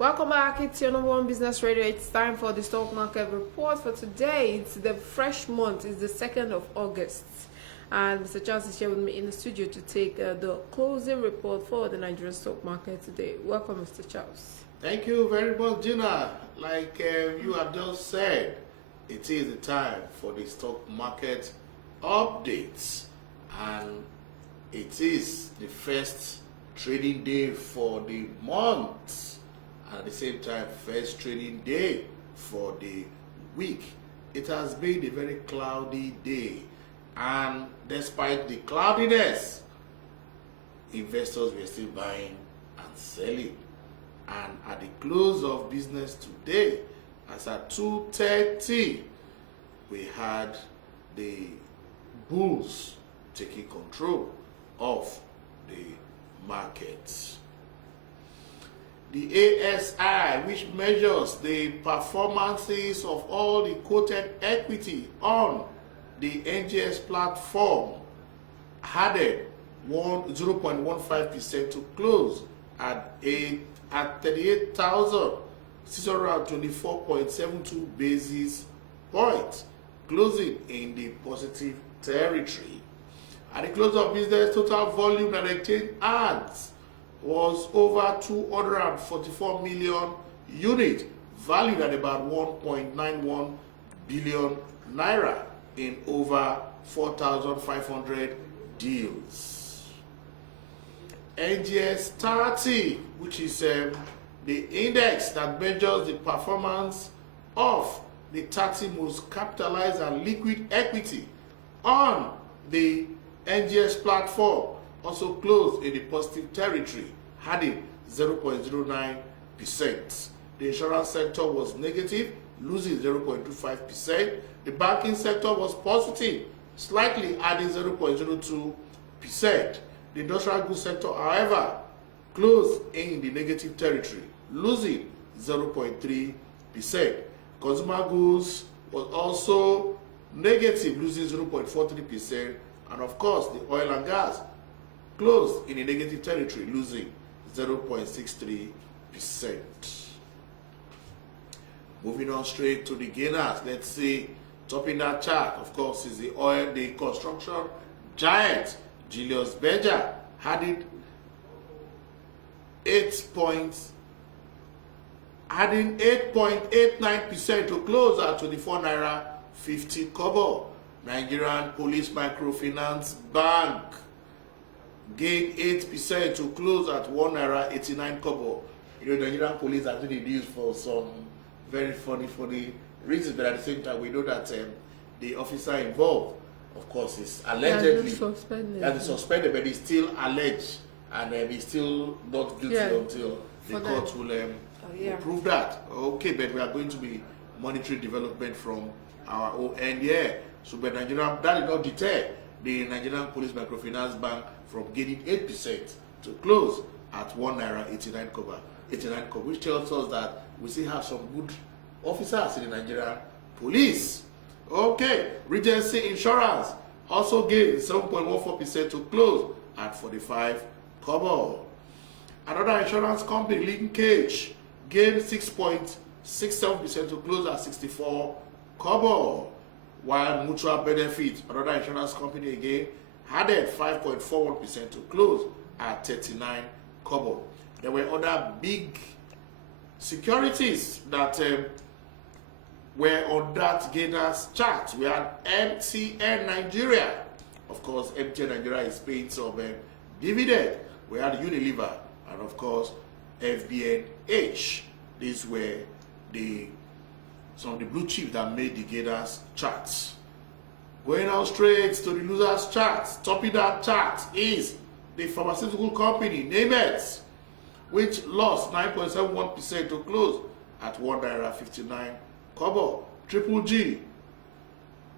Welcome back. It's your number one business radio. It's time for the stock market report for today. It's the fresh month. It's the 2nd of August. And Mr. Charles is here with me in the studio to take the closing report for the Nigerian stock market today. Welcome, Mr. Charles. Thank you very much, Gina. Like you have just said, it is the time for the stock market updates. And it is the first trading day for the month. And at the same time, first trading day for the week. It has been a very cloudy day. And despite the cloudiness, investors were still buying and selling. And at the close of business today, as at 2:30, we had the bulls taking control of the markets. The ASI, which measures the performances of all the quoted equity on the NGX platform, added 0.15% to close at 38,624.72 basis points, closing in the positive territory. At the close of business, total volume that exchange adds was over 244 million units, valued at about 1.91 billion naira in over 4,500 deals. NGX 30, which is the index that measures the performance of the 30 most capitalized and liquid equity on the NGX platform, also closed in the positive territory, adding 0.09%. The insurance sector was negative, losing 0.25%. The banking sector was positive, slightly adding 0.02%. The industrial goods sector, however, closed in the negative territory, losing 0.3%. Consumer goods was also negative, losing 0.43%. And of course, the oil and gas closed in a negative territory, losing 0.63%. Moving on straight to the gainers, let's see, topping that chart, of course, is the construction giant, Julius Berger, adding 8.89% to close at 24 naira 50 kobo. Nigerian Police Microfinance Bank gained 8% to close at 1 naira 89 kobo. You know, Nigerian police are doing the news for some very funny reasons, but at the same time, we know that the officer involved, of course, is allegedly suspended, but he's still alleged, and he's still not guilty until the court will prove that. Okay, but we are going to be monitoring development from our own end here. So, but that did not deter the Nigerian Police Microfinance Bank from gaining 8% to close at 1 naira 89 kobo, which tells us that we still have some good officers in the Nigerian police. Okay, Regency Insurance also gained 7.14% to close at 45 kobo. Another insurance company, Linkage, gained 6.67% to close at 64 kobo. While Mutual Benefit, another insurance company again, added 5.41% to close at 39 kobo. There were other big securities that were on that gainers chart. We had MTN Nigeria. Of course, MTN Nigeria is paying some dividend. We had Unilever and of course FBNH. These were some of the blue chips that made the gainers charts. Going on straight to the losers charts. Topping that chart is the pharmaceutical company Nemet, which lost 9.71% to close at 1 naira 59 kobo. Triple G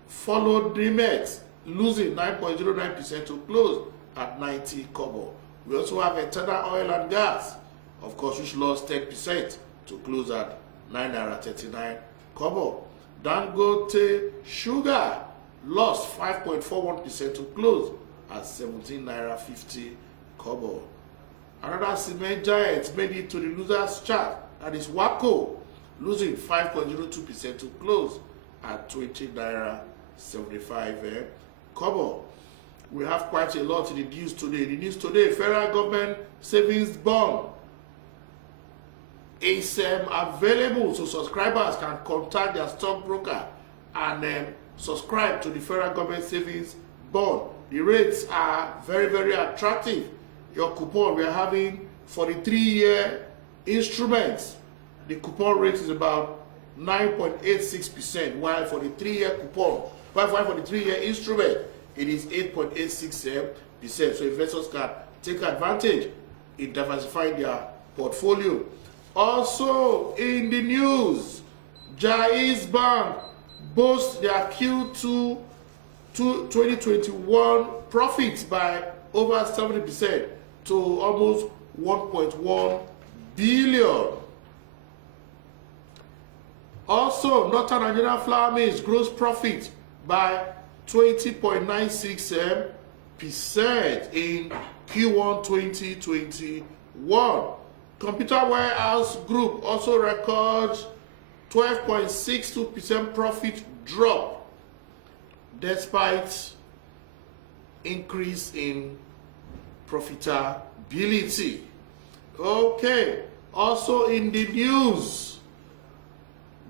followed Nemet, losing 9.09% to close at 90 kobo. We also have Eternal Oil and Gas, of course, which lost 10% to close at 9 naira 39 kobo. Dangote Sugar lost 5.41% to close at 17 naira 50 kobo. Another cement giant made it to the losers chart. That is WAPCO, losing 5.02% to close at 20 naira 75 kobo. We have quite a lot in the news today. The news today, federal government savings bond is available, so subscribers can contact their stockbroker and subscribe to the federal government savings bond. The rates are very, very attractive. Your coupon we are having for the 3-year instruments, the coupon rate is about 9.86%, while for the 3-year coupon, while for the 3-year instrument, it is 8.86%. So investors can take advantage in diversifying their portfolio. Also in the news, Jaiz Bank boasts their Q2 2021 profits by over 70% to almost 1.1 billion. Also, Northern Nigerian Flour Mills gross profit by 20.96% in Q1 2021. Computer Warehouse Group also records 12.62% profit drop despite increase in profitability. Okay, also in the news,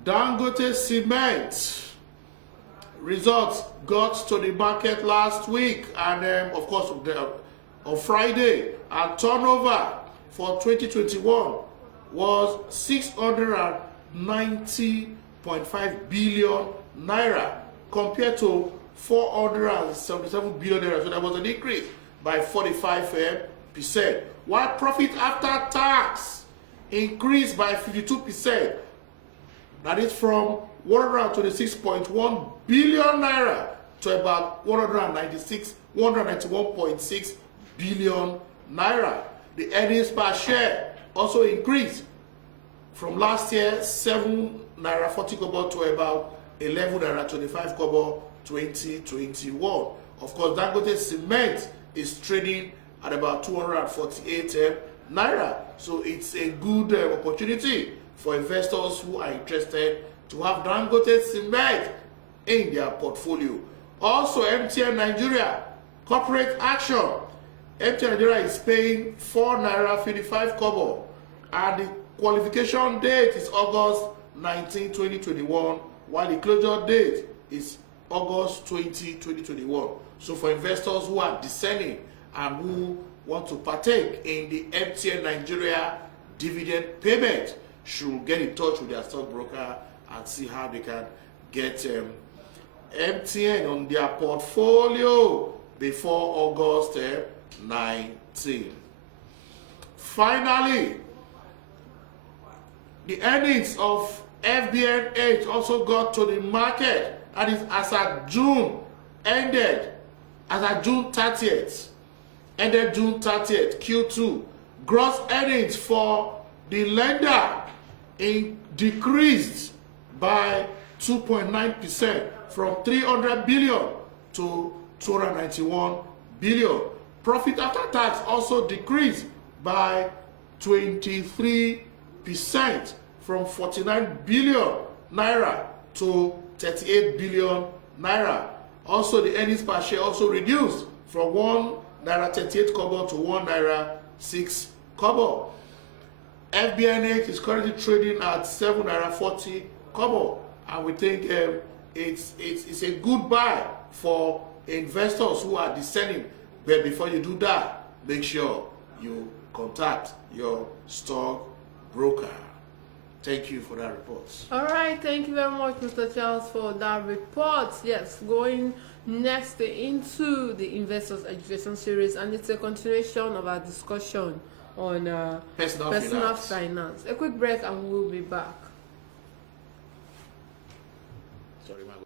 Dangote Cement results got to the market last week, and of course on Friday, and turnover for 2021 was 690.5 billion naira compared to 477 billion naira. So there was an increase by 45%. While profit after tax increased by 52%. That is from 126.1 billion naira to about 191.6 billion naira. The earnings per share also increased from last year 7 naira 40 kobo to about 11 naira 25 kobo 2021. Of course, Dangote Cement is trading at about 248 naira. So it's a good opportunity for investors who are interested to have Dangote Cement in their portfolio. Also, MTN Nigeria corporate action. MTN Nigeria is paying 4 naira 55 kobo, and the qualification date is August 19, 2021, while the closure date is August 20, 2021. So for investors who are discerning and who want to partake in the MTN Nigeria dividend payment, should get in touch with their stockbroker and see how they can get MTN on their portfolio before August 19. Finally, the earnings of FBNH also got to the market, and is as at June 30th, ended June 30th, Q2. Gross earnings for the lender decreased by 2.9% from 300 billion to 291 billion. Profit after tax also decreased by 23% from 49 billion naira to 38 billion naira. Also, the earnings per share also reduced from 1 naira 38 kobo to 1 naira 6 kobo. FBNH is currently trading at 7 naira 40 kobo, and we think it's a good buy for investors who are discerning. But before you do that, make sure you contact your stock broker. Thank you for that report. All right, thank you very much, Mr. Charles, for that report. Yes, going next into the Investors Education Series, and it's a continuation of our discussion on personal finance. A quick break and we'll be back. Sorry, ma'am.